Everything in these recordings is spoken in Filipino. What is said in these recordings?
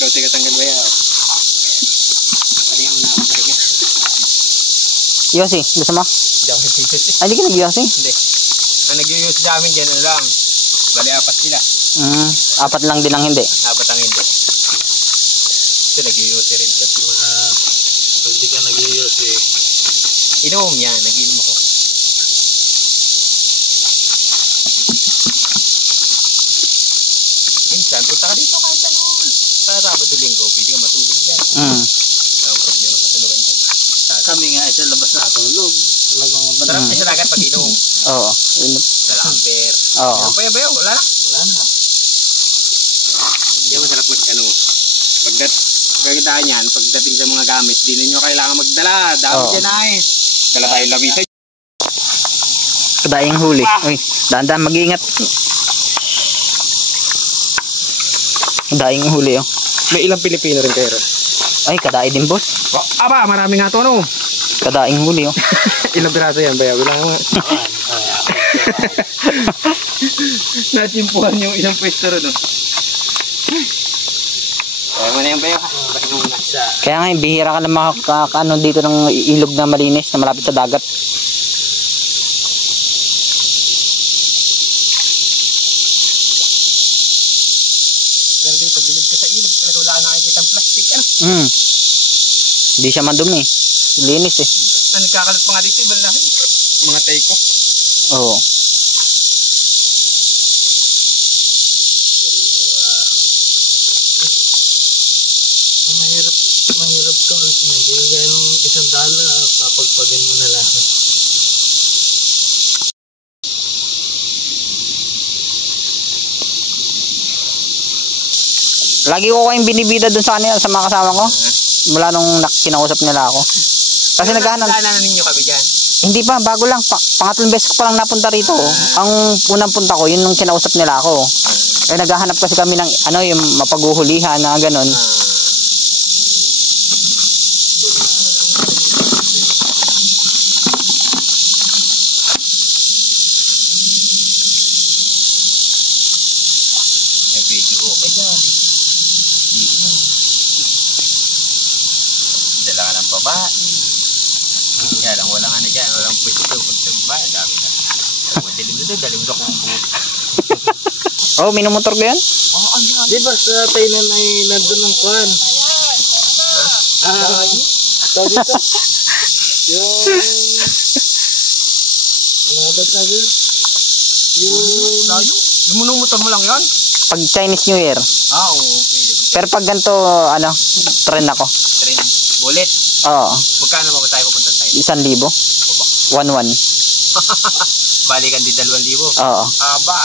Ikaw tigatanggal ba yan? Ano yung una ako talaga? Yosi, gusto mo? Hindi ako nag-yosi. Ay, di ka nag-yosi? Hindi. Ang nag-yosi sa amin dyan, ano lang. Bali, 4 sila. 4 lang din ang hindi. 4 ang hindi. Kasi nag-yosi rin siya. Pag di ka nag-yosi, inom yan, nag-inom ako. Minsan, punta ka dito kahit ano. Sa Sabado Linggo, pwede ka matulog dyan. Wala problema sa tulugan dyan. kami nga ay sa labas na tulog. Talagang Sarap sa dagat pag inom. Oo. Sa lamper. Oo. Bayaw, wala na. wala na. Hindi masarap mag ano. Pagdating yan, pagdating sa mga gamit, di ninyo kailangan magdala. Dami dyan ay. Dala tayong labisa. Kadaing huli. Uy, dahan-dahan mag-iingat. Kadaing huli, oh. May ilang Pilipino rin kayo. Ay, kadaing din, boss. Aba, marami nga to, no? Kadaing huli, oh. Ilang piraso yan, bayaw? Bilang nga. Natimpuhan yung isang pwesto rin, no? Kaya mo na yung bayaw, ha? Kaya nga, bihira ka lang makakaano dito ng ilog na malinis na malapit sa dagat. Pero dito, bilib ka sa ilog, talaga wala ka nakikita ang plastic, ano? Hindi siya madumi. Linis, eh. Nagkakalat pa nga dito, ibang lahi. Mga tayko. Oo. Mahirap to. Hindi kaya ng $1, papagpagin mo na lang. Lagi ko kayong binibida dun sa kanila, sa mga kasama ko. Mula nung kinausap nila ako. Kasi naghahanap. Naghahanap ninyo kami dyan. Hindi pa, bago lang. Pangatlong beses ko pa lang napunta rito. Ang unang punta ko, yun nung kinausap nila ako. Eh, naghahanap kasi kami ng, ano, yung mapaghuhulihan na ganun. May video okay dyan. Dala ka ng babae. Kaya lang walang ano dyan, walang pwesto pag sa babae, dami na. Madilim na doon, dalim sa kumbo. Oh, minumotor ko yan? Oo, ang yan. Di ba sa Thailand ay nandun ng kwan? Tawag dito? Yung... Ano ba sabi? Yung minumotor mo lang yan? Pag Chinese New Year. Oo, okay. Pero pag ganito, ano, trend ako. Train. Bullet. Oo. Magkano ba tayo papunta tayo? 1,000. 1,1. Balikan di 2,000. Oo. Aba.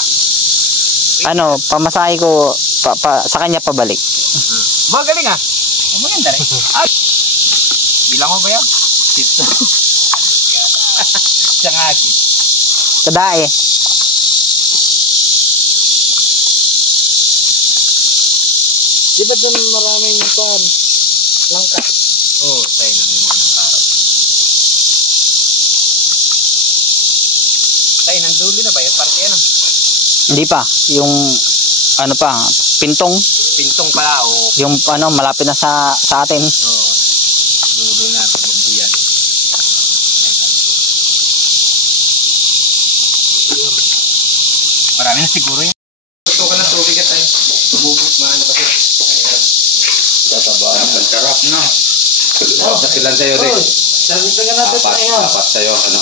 Ano, pamasahe ko, sa kanya pabalik. Magaling ah. Maganda rin. Bilang mo ba yan? Siyangagi. Kadae. Di ba doon maraming kwan? Langka. Oo, tayo na may mga ng karaw. Tayo, nandulo na ba yung party ano? Hindi pa. Yung, ano pa, pintong. Pintong pala o. Yung, ano, malapit na sa atin. Oo. Dulo na pag magbuyan. Marami na siguro yan. Gusto ka na tubig at tayo. Tumubot mahal ba siya? Tatabaan. Sarap na. Dapat ilan sa'yo rin? Dagdagan natin tayo. Apat sa'yo, ano?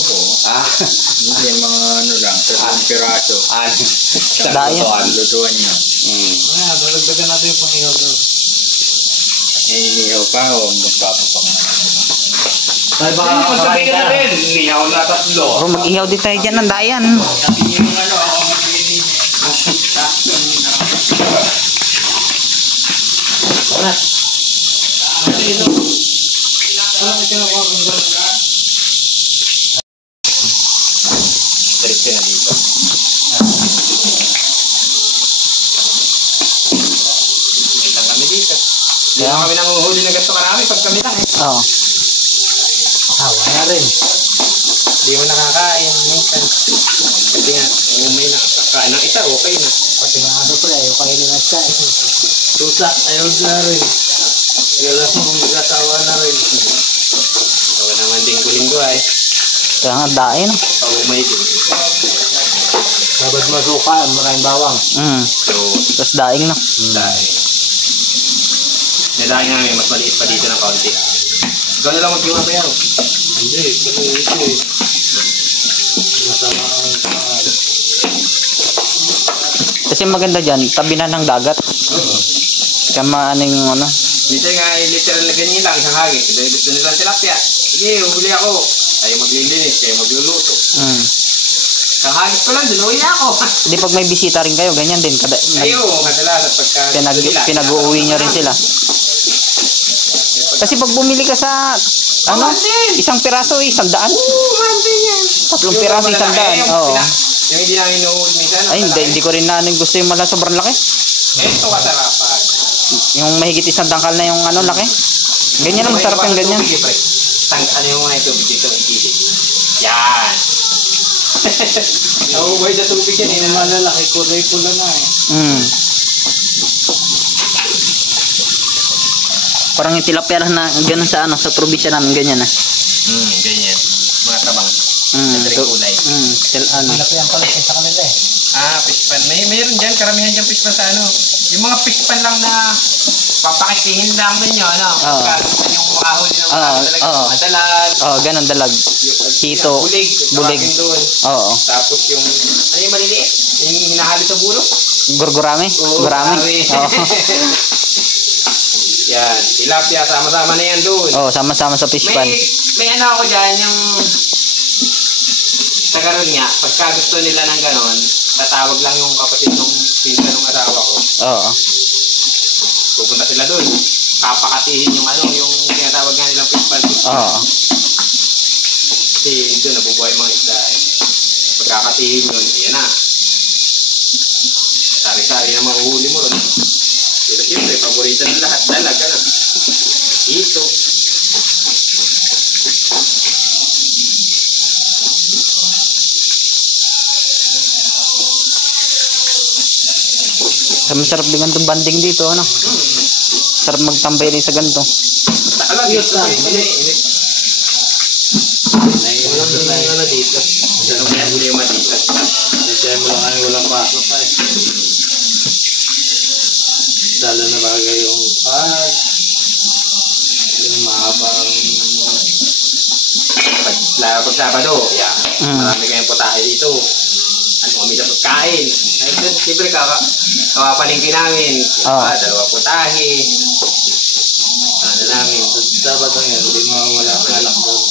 Oo. Hindi Yan mga ano lang, 3 piraso. Daya. Lutuan niya. Dagdagan natin yung pangihaw doon. Inihaw pa o magpapapak na. Ay, baka kakain ka na rin. Niyaw na 3. Oh, mag-ihaw din tayo dyan ng dayan. Diretso na dito. Hindi lang kami dito. Hindi lang kami nanguhuli na gasto karami pag kami lang eh. Oo. Hawa na rin. Hindi mo nakakain minsan. Kasi nga, umay na. Kain ng isa, okay na. Pati nga aso pre, ayaw kainin na siya. Tusa, ayaw na rin. Kaya mo magkatawa na rin. Tawa naman linggo-linggo ay. Kaya nga, dae no. Paumay din. Babad masuka, maraming bawang. So, Tapos daing no. dahil. Nilaki namin, mas maliit pa dito ng kaunti. Ikaw na lang mag-iwa pa yan. Hindi, kasi ito eh. Masama ang paan. Kasi maganda dyan, tabi na ng dagat. Kaya maano yung ano. Minsan nga, literal na ganyan lang, isang hagit. Dahil gusto nilang tilapia. Sige, huli ako. Kayo maglilinis, kayo magluluto. Isang hagit ko lang, dinuwi na ako. Hindi pag may bisita rin kayo, ganyan din. Ayo, kadalasan pagka Pinag-uuwi nyo rin sila. Kasi pag bumili ka sa ano, isang piraso, 100. Tatlong piraso, 100. Oo. Yung hindi namin inuhuli minsan. Ay, hindi ko rin na gusto yung mala sobrang laki. Ito kasarapan. Yung mahigit 100 dangkal na yung ano, laki. Ganyan ang masarap yung ganyan. Ano yung mga tubig dito, ikilig. Yan. Nauubay sa tubig yan. Yung malalaki, kulay pula na eh. Parang yung tilapia na ganun sa ano, sa probinsya namin, ganyan na. Ganyan. Mga tabang. Madaling kulay. Malaki ang palit sa kanila eh. Fish pan. Mayroon dyan. Karamihan dyan fish pan sa ano. Yung mga fish pan lang na papakitingin lang ninyo, ano? Pagka yung makahuli ng mga talaga. Madalag. Ganun dalag. Hito. Bulig. Doon. Oo. Tapos yung, ano yung maliliit? Yung hinahalo sa buro? Gurgurami. Gurami. Oo. Yan. Tilapia. Sama-sama na yan doon. Sama-sama sa fish pan. May ano ako dyan, yung sa ganon nga, pagka gusto nila ng ganon, tatawag lang yung kapatid ng pinsan ng asawa ko. Oo. Pupunta sila doon. Kapakatihin yung ano, yung tinatawag nga nilang fish pan. Oo. Kasi doon nabubuhay mga isda eh. Pagkakatihin yun, yan na. Sari-sari na mahuhuli mo ron. Pero siyempre, paborito ng lahat, dalaga na. Ito. Masarap din ganito banding dito, ano? Sarap magtambay rin sa ganito. Alam, yun sa init. Walang ano dito. Walang problema dito. Kasi mo lang ay walang pasok pa eh. Lalo na bagay yung yung mahaba ang Pag Sabado, yan. Marami kayong putahe dito. Ano kami sa pagkain. Ayun, siyempre kawapalingki namin. Dalawa putahe. Ano namin. Sabado yan, hindi mawala ang alak doon.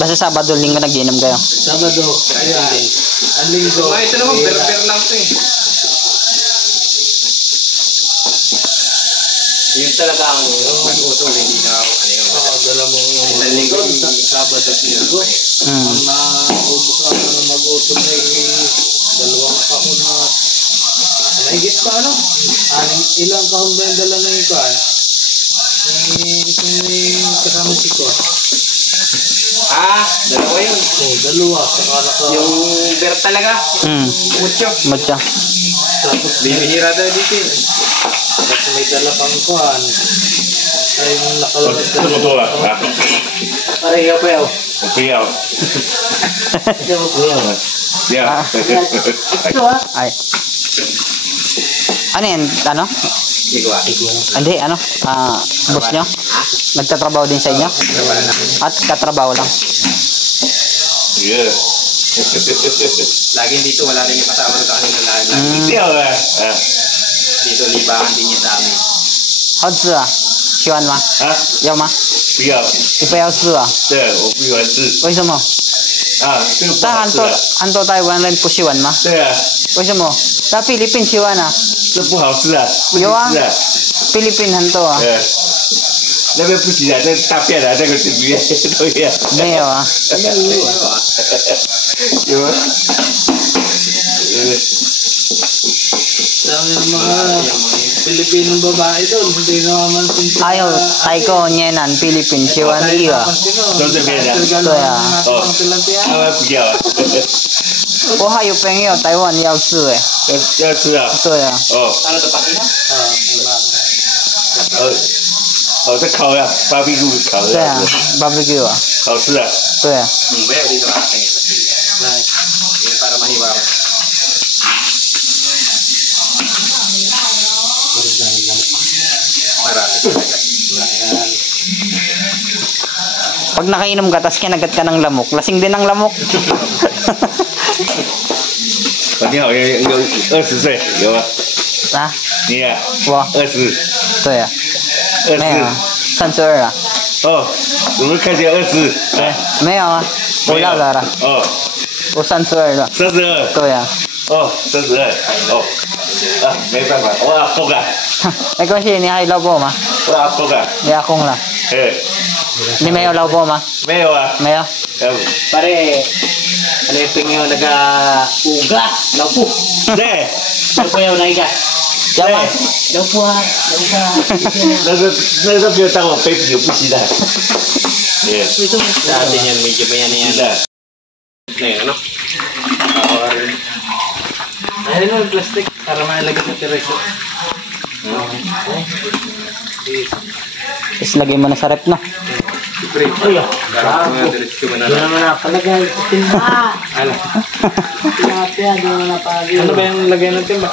Basta Sabado, Linggo nag-inom kayo. Sabado, ayan. Ang linggo. Ito naman, ber lang ito eh. Yun talaga ang mag-utol, hindi na ano yung Dala mo isang linggo, Sabado at linggo. Ang naubos ako na mag-utol ay 2 kahon na mahigit pa ano? Ilang kahon ba yung dala na yung kaan? Itong may kasama si ko. Dalawa yun. Dalawa. Saka naka... Yung ber talaga. Mucho. Tapos bibihira daw dito yun. Tapos may dala pang kuhan. Ay yung nakalagay dalawa. Pareho pa yaw. Piyaw. Yeah. Ito Ay. Ano yan? Ano? Igwa. Hindi, ano? Boss nyo? Nagtatrabaho din sa inyo? At katrabaho lang? Yeah. Laging dito, wala rin yung kasama sa kanila lahat. Piyaw Dito, libangan din niya sa amin. How's喜欢吗？要吗？不要。你不要吃啊？对，我不喜欢吃。为什么？这个不在好吃。很多台湾人不喜欢吗？对啊，为什么？在菲律宾喜欢啊？这不好吃啊。有啊不是啊。菲律宾很多啊。那边不行啊，那大便啊，那个是不要都要。没有啊。有啊。Sabi ng mga Pilipinong babae doon, hindi naman pinto. Ayaw, Taiko, Nyenan, Philippines, Siwan, Iya. 都这边的。对啊。他们不要。我还有朋友台湾要吃哎。要吃啊？对啊。哦。Ano to, pati na?这烤呀，barbecue烤的。对啊，barbecue 啊。好吃啊。对啊。Bayaw dito ating ito. Ini para mahiwaw. Marami. Pag nakainom ka, tas kinagat ka ng lamok, lasing din ang lamok. 你好像有20岁，有吗？啊？你啊？我20。对啊。没有啊，32啊。哦，怎么看起来20？没有啊，我老了。哦。我32了。32。对啊。哦，32。哦。啊，没办法，我阿公啊。没关系，你还有老婆吗？我阿公啊。你阿公了。你没有老婆吗？没有啊。没有。Pare, ano yung nag-uga? Laupo.对。Laupo yung naiga. 要吗？有不啊？有不啊？那个没有当我 baby 有不行的。Ito, dati yan, medyo bayan yan. Na yun, ano? Ayun o, plastic, para malagay sa tireso. Tapos lagay mo na sa rep, no? Siyempre. Ay, para mga tireso mo na lang. Doon naman napalagay. Timba. Ala. Tilapia, doon naman napalagay. Ano ba yung lagay ng timba?